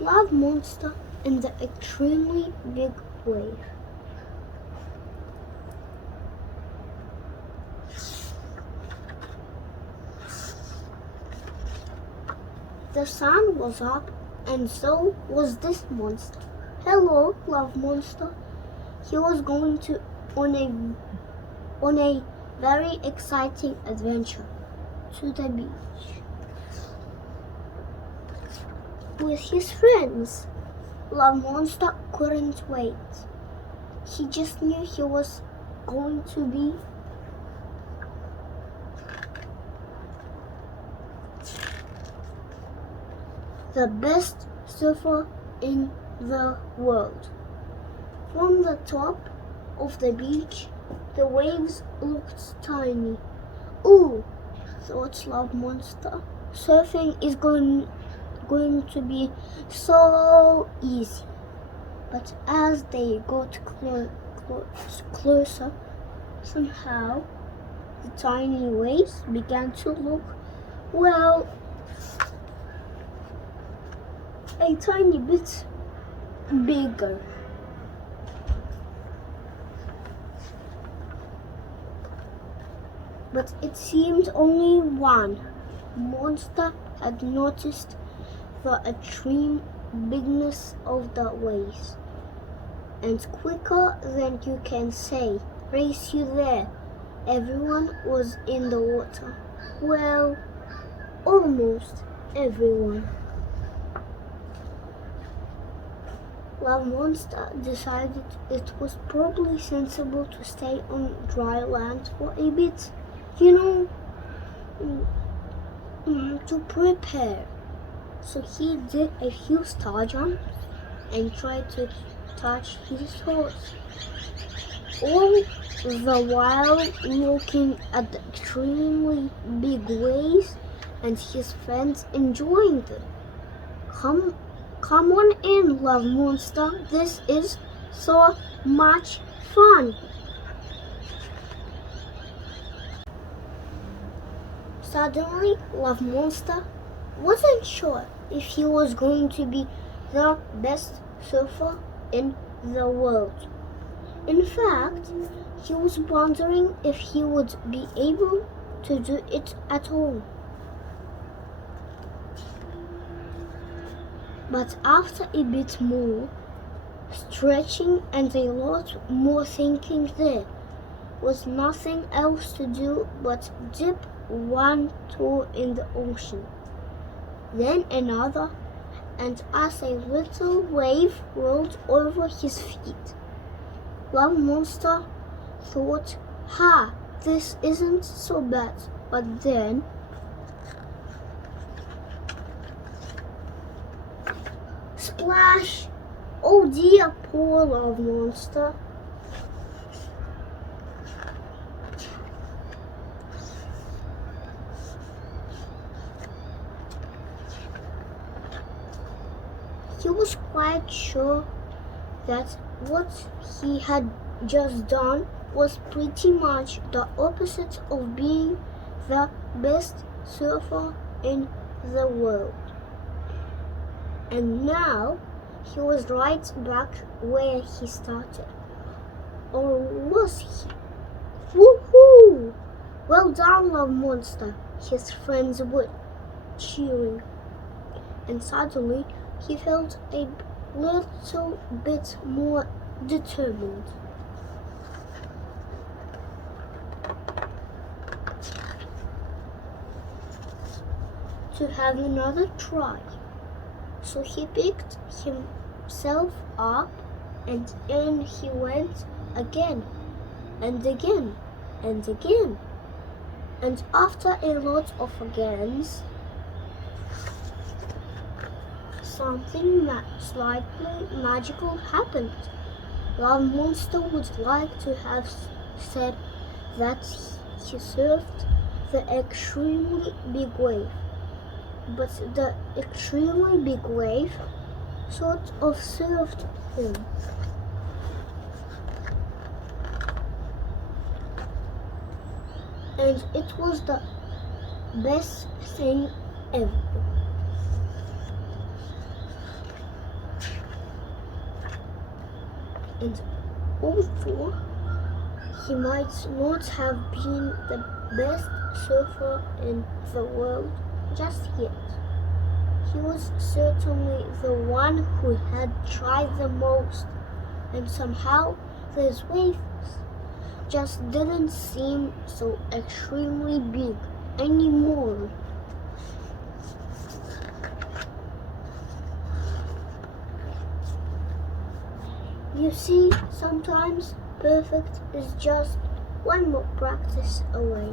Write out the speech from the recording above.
Love monster in the extremely big wave. The sun was up, and so was this monster. Hello, love monster. He was going on a very exciting adventure to the beach with his friends. Love monster couldn't wait. He just knew he was going to be the best surfer in the world. From the top of the beach, the waves looked tiny. Ooh, thought Love Monster. Surfing is going to be so easy. But as they got closer, somehow the tiny waves began to look, well, a tiny bit bigger. But it seemed only one monster had noticed the extreme bigness of the waves. And quicker than you can say, race you there. Everyone was in the water. Well, almost everyone. Love Monster decided it was probably sensible to stay on dry land for a bit, to prepare. So he did a few star jumps and tried to touch his horse, all the while looking at the extremely big waves and his friends enjoying them. Come on in, Love Monster. This is so much fun. Suddenly, Love Monster wasn't sure if he was going to be the best surfer in the world. In fact, he was wondering if he would be able to do it at all. But after a bit more stretching and a lot more thinking, there was nothing else to do but dip one toe in the ocean, then another, and as a little wave rolled over his feet, Love Monster thought, this isn't so bad. But then splash! Oh dear, poor Love Monster. He was quite sure that what he had just done was pretty much the opposite of being the best surfer in the world. And now he was right back where he started. Or was he? Woohoo! Well done, Love Monster, his friends were cheering. And suddenly he felt a little bit more determined. To have another try. So he picked himself up and in he went again and again and again. And after a lot of agains, something slightly magical happened. Love Monster would like to have said that he surfed the extremely big wave. But the extremely big wave sort of surfed him. And it was the best thing ever. And although he might not have been the best surfer in the world just yet, he was certainly the one who had tried the most, and somehow these waves just didn't seem so extremely big anymore. You see, sometimes perfect is just one more practice away.